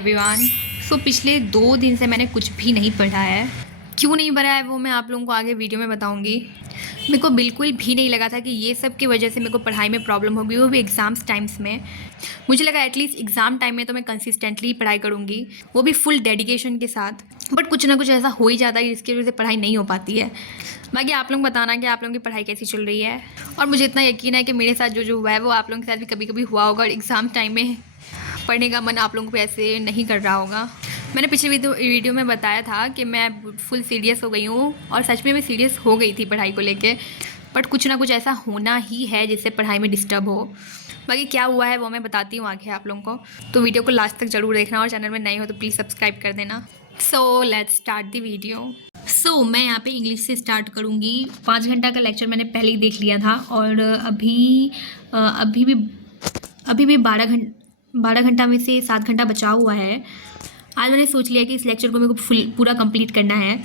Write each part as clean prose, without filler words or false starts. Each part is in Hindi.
एवरीवन। पिछले 2 दिन से मैंने कुछ भी नहीं पढ़ा है। क्यों नहीं पढ़ा है वो मैं आप लोगों को आगे वीडियो में बताऊंगी। मेरे को बिल्कुल भी नहीं लगा था कि ये सब की वजह से मेरे को पढ़ाई में प्रॉब्लम होगी, वो भी एग्ज़ाम्स टाइम्स में। मुझे लगा एटलीस्ट एग्ज़ाम टाइम में तो मैं कंसिस्टेंटली पढ़ाई करूँगी, वो भी फुल डेडिकेशन के साथ। बट कुछ ना कुछ ऐसा हो ही जाता है जिसकी वजह से पढ़ाई नहीं हो पाती है। बाकी आप लोग बताना कि आप लोगों की पढ़ाई कैसी चल रही है। और मुझे इतना यकीन है कि मेरे साथ जो जो हुआ है वो आप लोगों के साथ भी कभी कभी हुआ होगा और एग्ज़ाम टाइम में पढ़ने का मन आप लोगों को ऐसे नहीं कर रहा होगा। मैंने पिछले वीडियो में बताया था कि मैं फुल सीरियस हो गई हूँ और सच में मैं सीरियस हो गई थी पढ़ाई को लेके। बट कुछ ना कुछ ऐसा होना ही है जिससे पढ़ाई में डिस्टर्ब हो। बाकी क्या हुआ है वो मैं बताती हूँ आगे आप लोगों को, तो वीडियो को लास्ट तक ज़रूर देखना और चैनल में नए हो तो प्लीज़ सब्सक्राइब कर देना। So let's start the video. मैं यहाँ पे इंग्लिश से स्टार्ट करूँगी। 5 घंटा का लेक्चर मैंने पहले ही देख लिया था और अभी भी 12 घंटा में से 7 घंटा बचा हुआ है। आज मैंने सोच लिया कि इस लेक्चर को मेरे को पूरा कंप्लीट करना है,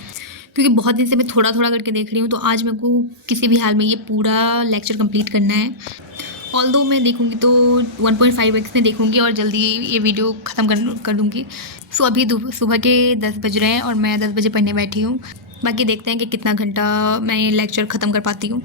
क्योंकि बहुत दिन से मैं थोड़ा थोड़ा करके देख रही हूँ, तो आज मेरे को किसी भी हाल में ये पूरा लेक्चर कंप्लीट करना है। ऑल्दो मैं देखूँगी तो 1.5x में देखूँगी और जल्दी ये वीडियो ख़त्म कर दूँगी। अभी सुबह के 10 बज रहे हैं और मैं 10 बजे पढ़ने बैठी हूँ। बाकी देखते हैं कि कितना घंटा मैं ये लेक्चर ख़त्म कर पाती हूँ।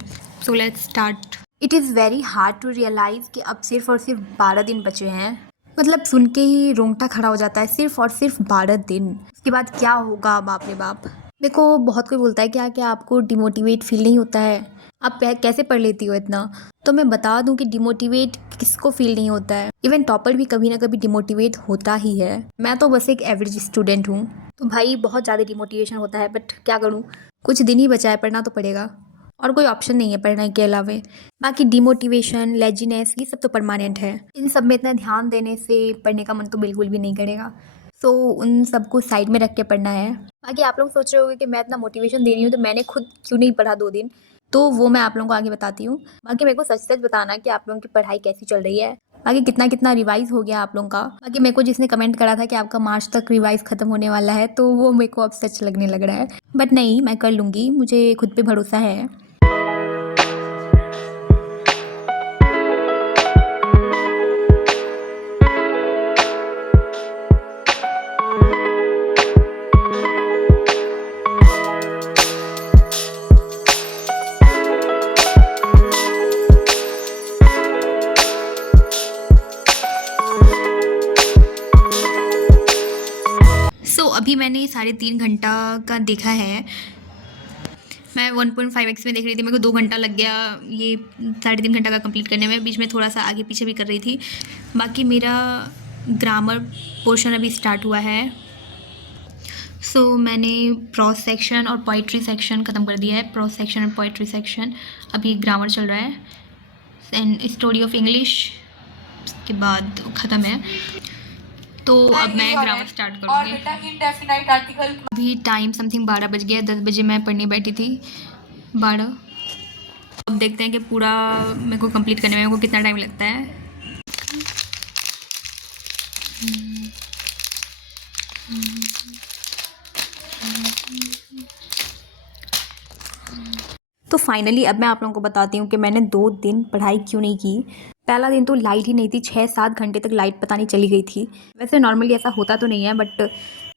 Let's start. It is very hard to realise कि अब सिर्फ और सिर्फ 12 दिन बचे हैं। मतलब सुन के ही रोंगटा खड़ा हो जाता है। सिर्फ और सिर्फ 12 दिन, उसके बाद क्या होगा बाप रे बाप। मेरे को बहुत कोई बोलता है क्या क्या आपको डिमोटिवेट फील नहीं होता है, आप कैसे पढ़ लेती हो इतना। तो मैं बता दूं कि डिमोटिवेट किसको फील नहीं होता है। इवन टॉपर भी कभी ना कभी डिमोटिवेट होता ही है। मैं तो बस एक एवरेज स्टूडेंट हूँ, तो भाई बहुत ज़्यादा डिमोटिवेशन होता है। बट क्या करूँ, कुछ दिन ही बचा है, पढ़ना तो पड़ेगा और कोई ऑप्शन नहीं है पढ़ने के अलावा। बाकी डिमोटिवेशन, लेजीनेस, ये सब तो परमानेंट है। इन सब में इतना ध्यान देने से पढ़ने का मन तो बिल्कुल भी नहीं करेगा। उन सबको साइड में रख के पढ़ना है। बाकी आप लोग सोच रहे होंगे कि मैं इतना मोटिवेशन दे रही हूँ तो मैंने खुद क्यों नहीं पढ़ा 2 दिन, तो वो मैं आप लोगों को आगे बताती हूँ। बाकी मेरे को सच सच बताना कि आप लोगों की पढ़ाई कैसी चल रही है, बाकी कितना कितना रिवाइज हो गया आप लोगों का। बाकी मेरे को जिसने कमेंट करा था कि आपका मार्च तक रिवाइज खत्म होने वाला है, तो वो मेरे को अब सच लगने लग रहा है। बट नहीं, मैं कर लूँगी, मुझे खुद पे भरोसा है। अभी मैंने 3.5 घंटा का देखा है। मैं 1.5x में देख रही थी, मेरे को 2 घंटा लग गया ये 3.5 घंटा का कंप्लीट करने में। बीच में थोड़ा सा आगे पीछे भी कर रही थी। बाकी मेरा ग्रामर पोर्शन अभी स्टार्ट हुआ है। मैंने प्रोज सेक्शन और पोइट्री सेक्शन ख़त्म कर दिया है। प्रोज सेक्शन और पोइट्री सेक्शन, अभी ग्रामर चल रहा है एंड स्टोरी ऑफ इंग्लिश के बाद ख़त्म है। तो अब मैं ग्रामर स्टार्ट करूँगी। अभी टाइम समथिंग 12 बज गया। 10 बजे मैं पढ़ने बैठी थी, 12। अब देखते हैं कि पूरा मेरे को कंप्लीट करने में मेरे को कितना टाइम लगता है। तो फाइनली अब मैं आप लोगों को बताती हूँ कि मैंने 2 दिन पढ़ाई क्यों नहीं की। पहला दिन तो लाइट ही नहीं थी, 6-7 घंटे तक लाइट पता नहीं चली गई थी। वैसे नॉर्मली ऐसा होता तो नहीं है, बट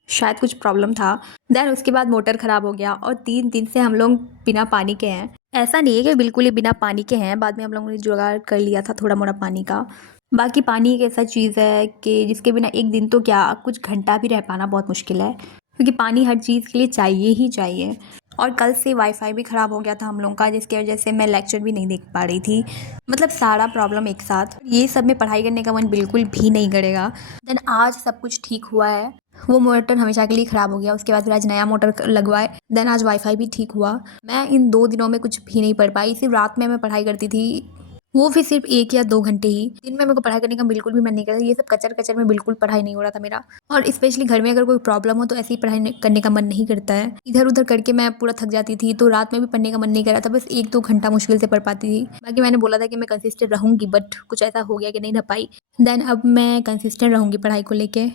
शायद कुछ प्रॉब्लम था। देन उसके बाद मोटर ख़राब हो गया और 3 दिन से हम लोग बिना पानी के हैं। ऐसा नहीं है कि बिल्कुल ही बिना पानी के हैं, बाद में हम लोगों ने जुगाड़ कर लिया था थोड़ा मोड़ा पानी का। बाकी पानी एक ऐसा चीज़ है कि जिसके बिना एक दिन तो क्या कुछ घंटा भी रह पाना बहुत मुश्किल है, क्योंकि पानी हर चीज़ के लिए चाहिए ही चाहिए। और कल से वाईफाई भी ख़राब हो गया था हम लोगों का, जिसकी वजह से मैं लेक्चर भी नहीं देख पा रही थी। मतलब सारा प्रॉब्लम एक साथ, ये सब में पढ़ाई करने का मन बिल्कुल भी नहीं करेगा। देन आज सब कुछ ठीक हुआ है। वो मोटर हमेशा के लिए ख़राब हो गया, उसके बाद फिर आज नया मोटर लगवाए। देन आज वाईफाई भी ठीक हुआ। मैं इन 2 दिनों में कुछ भी नहीं पढ़ पाई। सिर्फ रात में मैं पढ़ाई करती थी, वो भी सिर्फ 1 या 2 घंटे ही। दिन में मेरे को पढ़ाई करने का बिल्कुल भी मन नहीं करता। ये सब कचर कचर में बिल्कुल पढ़ाई नहीं हो रहा था मेरा। और स्पेशली घर में अगर कोई प्रॉब्लम हो तो ऐसी पढ़ाई करने का मन नहीं करता है। इधर उधर करके मैं पूरा थक जाती थी, तो रात में भी पढ़ने का मन नहीं कर रहा था। बस 1-2 घंटा मुश्किल से पढ़ पाती थी। बाकी मैंने बोला था कि मैं कंसिस्टेंट रहूँगी, बट कुछ ऐसा हो गया कि नहीं रह पाई। देन अब मैं कंसिस्टेंट रहूँगी पढ़ाई को लेके।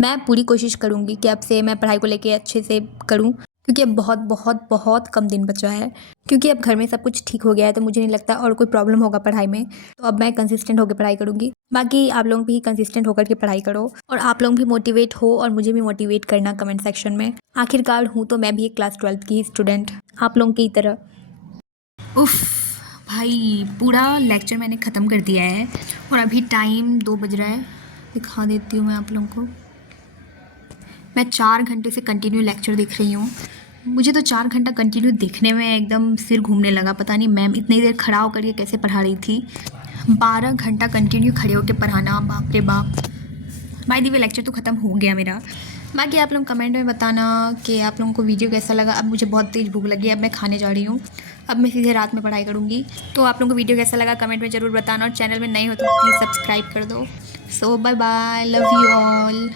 मैं पूरी कोशिश करूँगी कि अब से मैं पढ़ाई को लेके अच्छे से करूँ, क्योंकि अब बहुत बहुत बहुत कम दिन बचा है, क्योंकि अब घर में सब कुछ ठीक हो गया है, तो मुझे नहीं लगता और कोई प्रॉब्लम होगा पढ़ाई में। तो अब मैं कंसिस्टेंट होकर पढ़ाई करूँगी। बाकी आप लोग भी कंसिस्टेंट होकर के पढ़ाई करो और आप लोग भी मोटिवेट हो और मुझे भी मोटिवेट करना कमेंट सेक्शन में। आखिरकार हूँ तो मैं भी एक क्लास 12th की स्टूडेंट आप लोगों की तरह। उफ भाई, पूरा लेक्चर मैंने ख़त्म कर दिया है और अभी टाइम 2 बज रहा है। दिखा देती हूँ मैं आप लोगों को। मैं 4 घंटे से कंटिन्यू लेक्चर देख रही हूँ। मुझे तो 4 घंटा कंटिन्यू देखने में एकदम सिर घूमने लगा। पता नहीं मैम इतनी देर खड़ा होकर के कैसे पढ़ा रही थी। 12 घंटा कंटिन्यू खड़े होकर पढ़ाना, बाप रे बाप। बाय द वे लेक्चर तो ख़त्म हो गया मेरा। बाकी आप लोग कमेंट में बताना कि आप लोगों को वीडियो कैसा लगा। अब मुझे बहुत तेज़ भूख लगी है, अब मैं खाने जा रही हूँ। अब मैं सीधे रात में पढ़ाई करूँगी। तो आप लोगों को वीडियो कैसा लगा कमेंट में ज़रूर बताना और चैनल में नए हो तो प्लीज़ सब्सक्राइब कर दो। So bye bye, love you all.